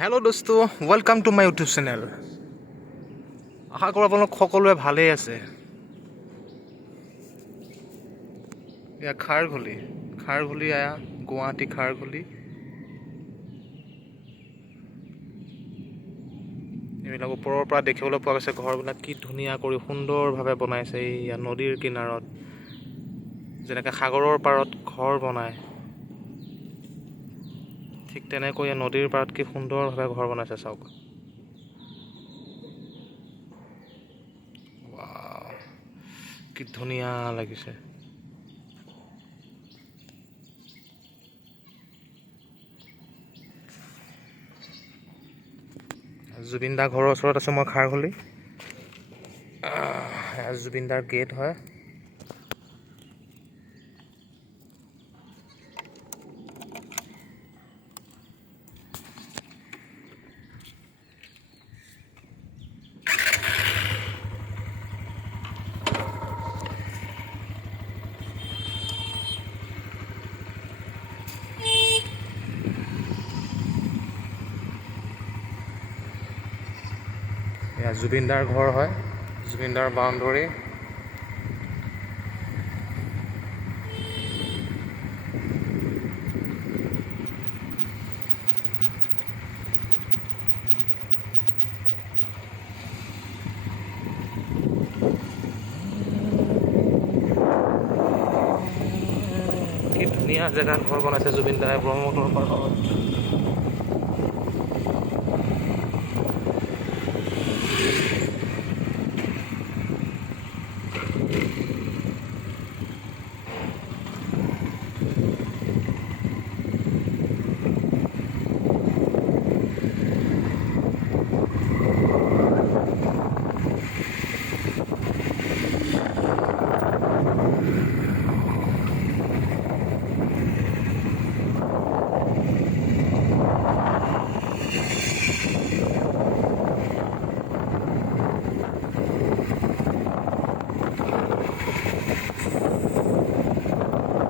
Hello' দোস্ত, welcome to my YouTube channel. আশা কৰোঁ আপোনালোক সকলোৱে ভালেই আছে। এয়া খাৰঘুলি এয়া গুৱাহাটী খাৰঘুলি। এইবিলাক ওপৰৰ পৰা দেখিবলৈ পোৱা গৈছে। ঘৰবিলাক কি ধুনীয়া কৰি সুন্দৰভাৱে বনাইছে। এইয়া নদীৰ কিনাৰত যেনেকৈ সাগৰৰ পাৰত ঘৰ বনায়, ঠিক তেনেকৈ নদীৰ পাৰত কি সুন্দৰভাৱে ঘৰ বনাইছে চাওক। ৱাও, কি ধুনীয়া লাগিছে। জুবিনদাৰ ঘৰৰ ওচৰত আছোঁ মই খাৰঘুলি। জুবিনদাৰ গেট হয়। এয়া জুবিনদাৰ ঘৰ হয়, জুবিনদাৰ বাউণ্ডৰী। কি ধুনীয়া জেগাত ঘৰ বনাইছে জুবিনদাই ব্ৰহ্মপুত্ৰৰ পাৰত।